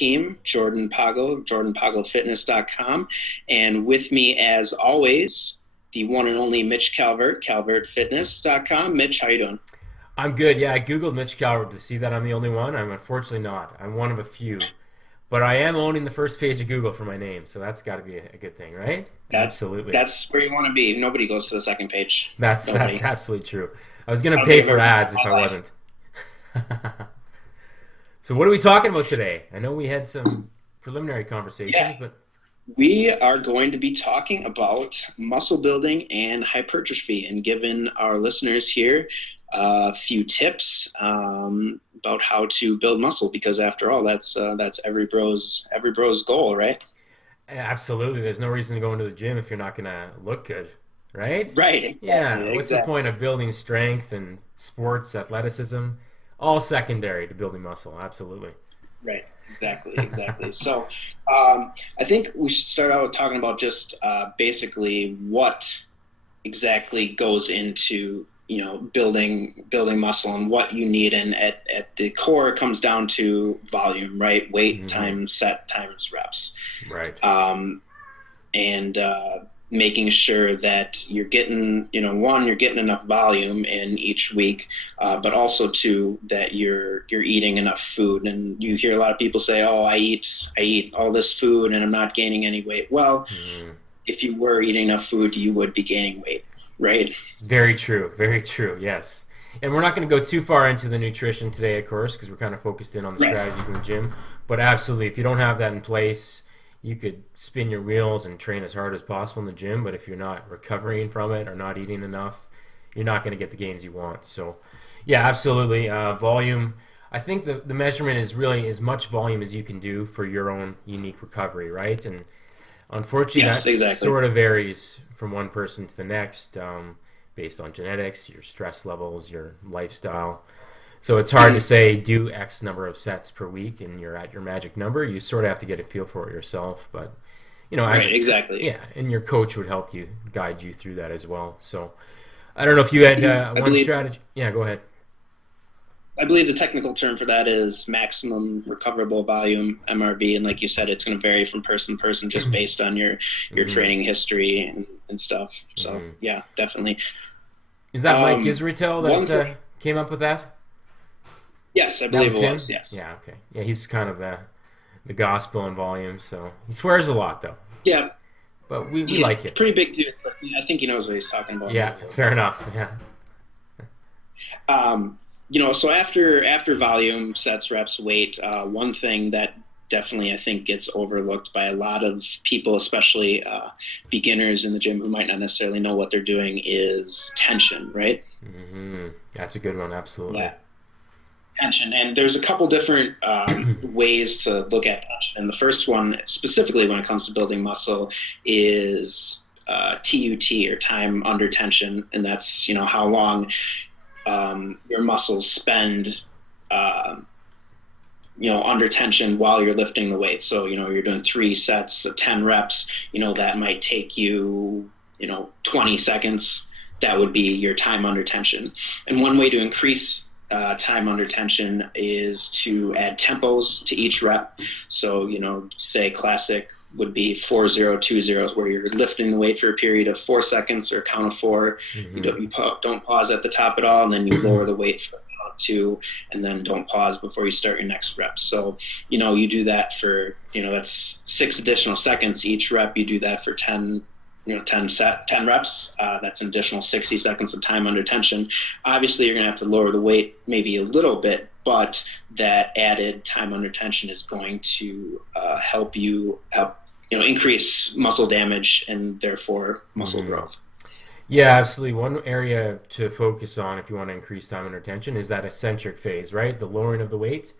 team, Jordan Pago, jordanpagofitness.com. And with me, as always, the one and only Mitch Calvert, calvertfitness.com. Mitch, how you doing? I'm good. Yeah, I googled Mitch Calvert to see that I'm the only one. I'm unfortunately not. I'm one of a few, but I am owning the first page of Google for my name, so that's got to be a good thing, right? That Absolutely. that's where you want to be. Nobody goes to the second page. That's Nobody. absolutely true. I was gonna I don't think pay I've for ever done it ads in if I my life. wasn't. So what are we talking about today? I know we had some preliminary Yeah, conversations, but we are going to be talking about muscle building and hypertrophy, and giving our listeners here a few tips about how to build muscle. Because after all, that's every bro's goal, right? absolutely, there's no reason to go into the gym if you're not gonna look good, right? Right. Yeah. Exactly. What's the point Exactly. of building strength and sports athleticism? All secondary to building muscle. Absolutely. Right. Exactly. Exactly. So, I think we should start out talking about just basically what exactly goes into building muscle and what you need, and at the core it comes down to volume, right? Weight Hmm. times set times reps. Right. Um, and making sure that you're getting, one, you're getting enough volume in each week, but also two, that you're eating enough food. And you hear a lot of people say, "Oh, I eat all this food and I'm not gaining any weight." Well, Mm. if you were eating enough food, you would be gaining weight, right? Very true. Very true. Yes. And we're not going to go too far into the nutrition today, of course, because we're kind of focused in on the Right. strategies in the gym. But absolutely, if you don't have that in place, you could spin your wheels and train as hard as possible in the gym. But if you're not recovering from it or not eating enough, you're not going to get the gains you want. So, yeah, absolutely. Volume. I think the measurement is really as much volume as you can do for your own unique recovery, right? And unfortunately, Yes, that exactly. sort of varies from one person to the next, based on genetics, your stress levels, your lifestyle. So it's hard to Mhm. say do X number of sets per week and you're at your magic number. You sort of have to get a feel for it yourself. But as Right, exactly. yeah, and your coach would help you guide you through that as well. So I don't know if you had Mhm. I one believe strategy. Yeah, go ahead. I believe the technical term for that is maximum recoverable volume, MRV, and like you said, it's going to vary from person to person just based on your Hmm. training history and stuff. So Hmm. yeah, definitely. Is that Mike Um, Israetel one that thing, came up with that? yes, I That believe it was was. him. Yes. Yeah. Okay. Yeah, he's kind of the gospel in volume. So he swears a lot though, Yeah, but we he's like a it. pretty big dude, but I think he knows what he's talking about in a Yeah, little fair bit. enough. Yeah. So after volume, sets, reps, weight, one thing that definitely I think gets overlooked by a lot of people, especially beginners in the gym who might not necessarily know what they're doing, is tension, right? That's a good one. Absolutely. Yeah, tension. And there's a couple different ways to look at tension. And the first one, specifically when it comes to building muscle, is TUT, or time under tension, and that's how long your muscles spend uh, under tension while you're lifting the weight. So you're doing 3 sets of 10 reps. That might take you 20 seconds. That would be your time under tension. And one way to increase time under tension is to add tempos to each rep. So say classic would be 4-0-2-0, where you're lifting the weight for a period of 4 seconds, or a count of four. You Hmm. don't pause at the top at all, and then you lower the weight for a count of two, and then don't pause before you start your next rep. So you do that for that's 6 additional seconds each rep. You do that for 10 reps. That's an additional 60 seconds of time under tension. Obviously, you're going to have to lower the weight maybe a little bit, but that added time under tension is going to help increase muscle damage and therefore muscle Hmm. growth. Yeah, absolutely. One area to focus on if you want to increase time under tension is that eccentric phase, right? The lowering of the weight.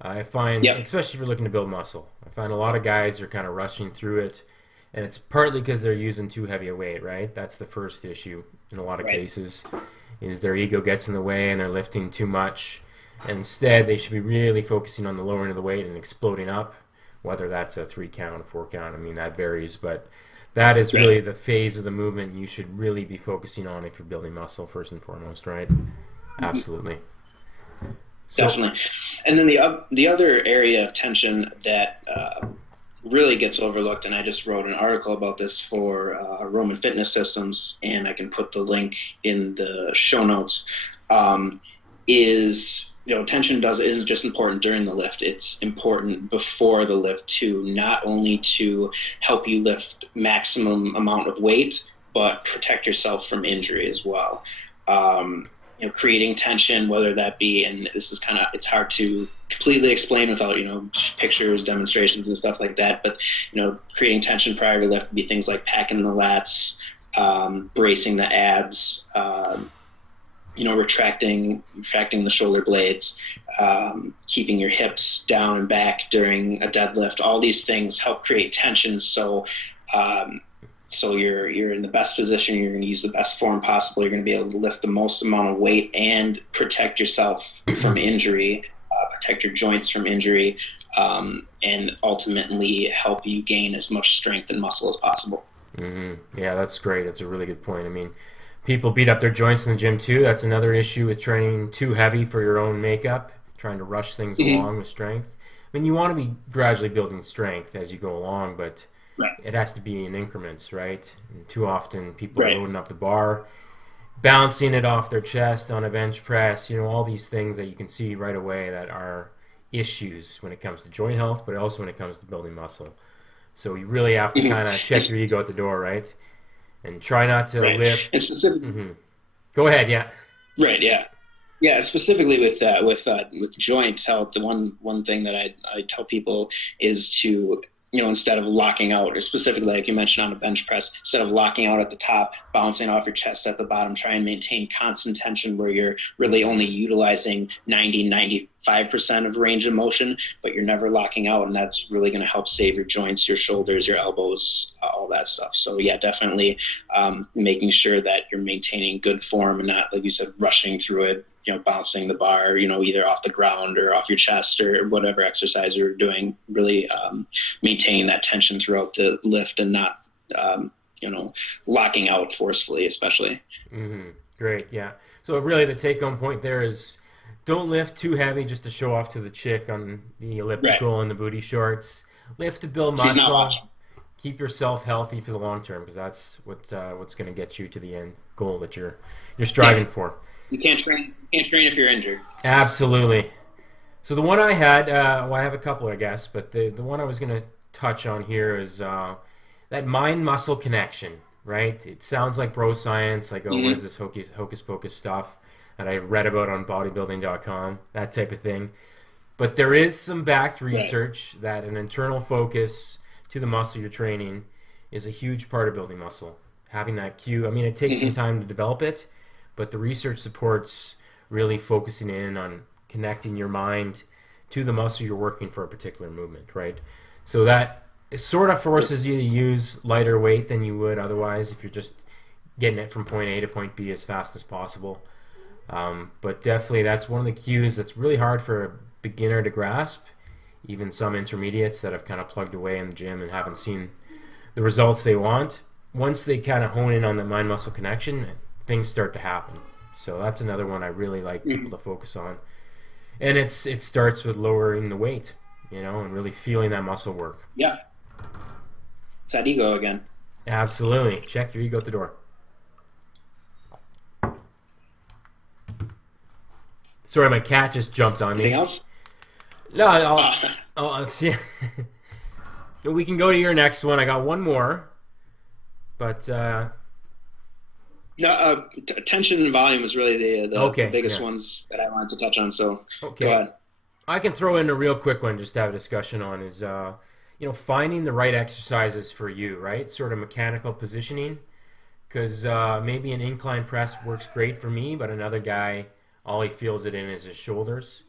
I find, Yep. especially if you're looking to build muscle, I find a lot of guys are kind of rushing through it, and it's partly because they're using too heavy a weight, right? That's the first issue in a lot of Right. cases, is their ego gets in the way and they're lifting too much. And instead, they should be really focusing on the lowering of the weight and exploding up, whether that's a 3 count, a 4 count. I mean, that varies, but that is Right. really the phase of the movement you should really be focusing on if you're building muscle first and foremost, right? Mhm. Absolutely. So, Definitely. And then the other area of tension that really gets overlooked, and I just wrote an article about this for Roman Fitness Systems, and I can put the link in the show notes. Um, is tension does isn't just important during the lift; it's important before the lift too. Not only to help you lift maximum amount of weight, but protect yourself from injury as well. Creating tension, whether that be, and this is kind of, it's hard to completely explain without, pictures, demonstrations and stuff like that. But, creating tension prior to lift would be things like packing the lats, bracing the abs, retracting the shoulder blades, keeping your hips down and back during a deadlift. All these things help create tension. So you're in the best position. You're going to use the best form possible. You're going to be able to lift the most amount of weight and protect yourself from injury, protect your joints from injury, and ultimately help you gain as much strength and muscle as possible. Yeah, that's great. That's a really good point. I mean, people beat up their joints in the gym too. That's another issue with training too heavy for your own makeup, trying to rush things Mm-hmm. along with strength. I mean, you want to be gradually building strength as you go along, but Right. it has to be in increments, right? And too often people are Right. loading up the bar, bouncing it off their chest on a bench press, all these things that you can see right away that are issues when it comes to joint health, but also when it comes to building muscle. So you really have to Mm-hmm. kind of check your ego at the door, right? And try not to Right. And lift. specific. Go ahead, yeah. Right. Yeah. Yeah, specifically with joint health, the one thing that I tell people is to, instead of locking out, or specifically like you mentioned on a bench press, instead of locking out at the top, bouncing off your chest at the bottom, try and maintain constant tension where you're really only utilizing 95% of range of motion, but you're never locking out, and that's really going to help save your joints, your shoulders, your elbows, all that stuff. So yeah, definitely making sure that you're maintaining good form and not, like you said, rushing through it, bouncing the bar, either off the ground or off your chest or whatever exercise you're doing, really maintaining that tension throughout the lift and not, locking out forcefully, especially. Great, yeah. So really the take-home point there is don't lift too heavy just to show off to the chick on the Right. elliptical and the booty shorts. Lift to build She's not muscle. watching. Keep yourself healthy for the long term because that's what's going to get you to the end goal that you're Yeah. striving for. You can't train if you're injured. Absolutely. So the one I had, well, I have a couple, I guess, but the one I was going to touch on here is that mind-muscle connection, right? It sounds like bro science, like, oh, what is Mm-hmm. this hocus pocus stuff that I read about on bodybuilding.com, that type of thing. But there is some backed Right. research that an internal focus to the muscle you're training is a huge part of building muscle. Having that cue, I mean, it takes some Mm-hmm. time to develop it, but the research supports really focusing in on connecting your mind to the muscle you're working for a particular movement, right? So that it sort of forces you to use lighter weight than you would otherwise if you're just getting it from point A to point B as fast as possible. But definitely, that's one of the cues that's really hard for a beginner to grasp. Even some intermediates that have kind of plugged away in the gym and haven't seen the results they want. Once they kind of hone in on the mind muscle connection, things start to happen. So that's another one I really like people Mm-hmm. to focus on. And it starts with lowering the weight, and really feeling that muscle work. Yeah. It's that ego again. Absolutely. Check your ego at the door. Sorry, my cat just jumped on Anything me. else? No, Uh, I'll see. We can go to your next one. I got one more, but no, tension and volume is really the okay, biggest yeah, ones that I wanted to touch on. So go okay. ahead. I can throw in a real quick one just to have a discussion on is finding the right exercises for you, right? Sort of mechanical positioning, because maybe an incline press works great for me, but another guy all he feels it in is his shoulders,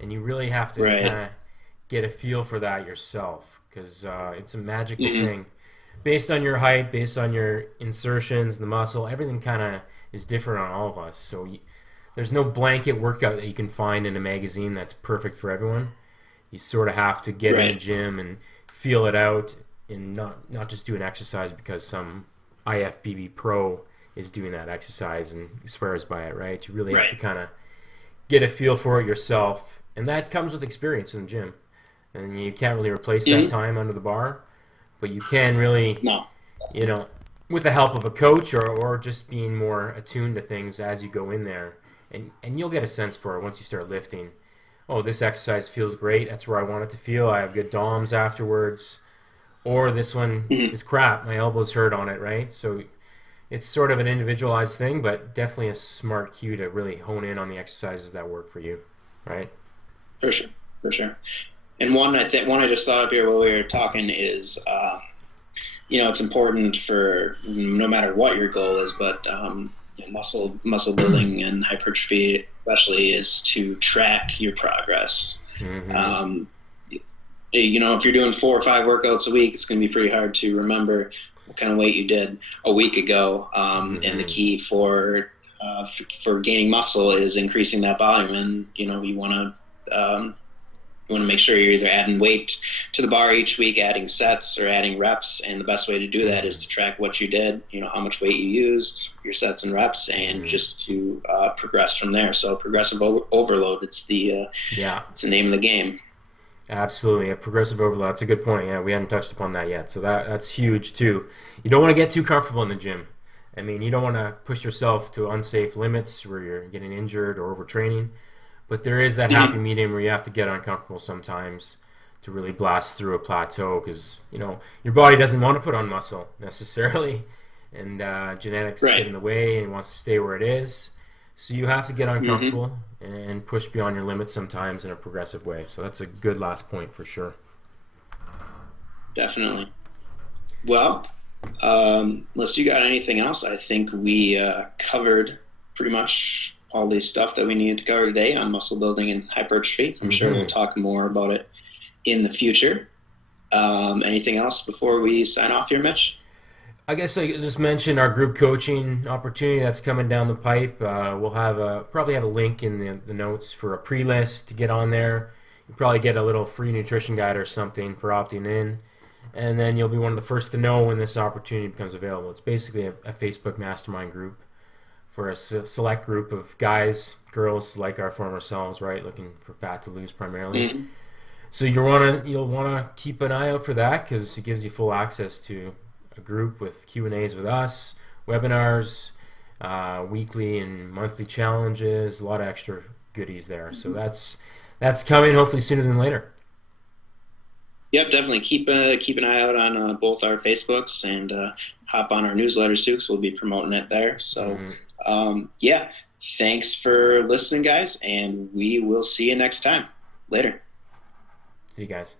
and you really have to Right. kind of get a feel for that yourself, because it's a magical Mm-hmm. thing. Based on your height, based on your insertions, the muscle, everything kind of is different on all of us. So there's no blanket workout that you can find in a magazine that's perfect for everyone. You sort of have to get in the Right. gym and feel it out, and not just do an exercise because some IFBB pro is doing that exercise and swears by it, right? You really have Right. to kind of get a feel for it yourself, and that comes with experience in the gym. And you can't really replace that Mm-hmm. time under the bar, but you can really, No. you know, with the help of a coach or just being more attuned to things as you go in there, and you'll get a sense for it once you start lifting. Oh, this exercise feels great. That's where I want it to feel. I have good DOMs afterwards. Or this one Mm-hmm. is crap. My elbows hurt on it, right? So it's sort of an individualized thing, but definitely a smart cue to really hone in on the exercises that work for you, right? For sure. For sure. And one I just thought of here while we were talking is, it's important for no matter what your goal is, but muscle building and hypertrophy especially is to track your progress. Mm-hmm. Um, if you're doing 4 or 5 workouts a week, it's going to be pretty hard to remember what kind of weight you did a week ago. And the Mm-hmm. key for gaining muscle is increasing that volume, and you want to make sure you're either adding weight to the bar each week, adding sets, or adding reps. And the best way to do that is Mm-hmm. to track what you did, how much weight you used, your sets and reps, and Mm-hmm. just to progress from there. So progressive overload, Yeah, it's the name of the game. absolutely. A progressive overload. That's a good point. Yeah, we hadn't touched upon that yet. So that's huge too. You don't want to get too comfortable in the gym. I mean, you don't want to push yourself to unsafe limits where you're getting injured or overtraining. But there is that happy Mhm. medium where you have to get uncomfortable sometimes to really blast through a plateau because your body doesn't want to put on muscle necessarily, and genetics get Right. in the way and it wants to stay where it is. So you have to get Hmm. uncomfortable and push beyond your limits sometimes in a progressive way. So that's a good last point for sure. Definitely. Well, unless you got anything else, I think we covered pretty much all the stuff that we needed to cover today on muscle building and hypertrophy. I'm sure we'll Hmm. talk more about it in the future. Anything else before we sign off here, Mitch? I guess I just mentioned our group coaching opportunity that's coming down the pipe. We'll probably have a link in the notes for a pre-list to get on there. You probably get a little free nutrition guide or something for opting in, and then you'll be one of the first to know when this opportunity becomes available. It's basically a Facebook mastermind group for a select group of guys, girls like our former selves, right, looking for fat to lose primarily. Mm-hmm. So you'll wanna keep an eye out for that because it gives you full access to a group with Q&As with us, webinars, weekly and monthly challenges, a lot of extra goodies there. So that's coming hopefully sooner than later. Yep, definitely keep an eye out on both our Facebooks and hop on our newsletters too, because we'll be promoting it there. So, Mm-hmm. yeah, thanks for listening, guys, and we will see you next time. Later. See you guys.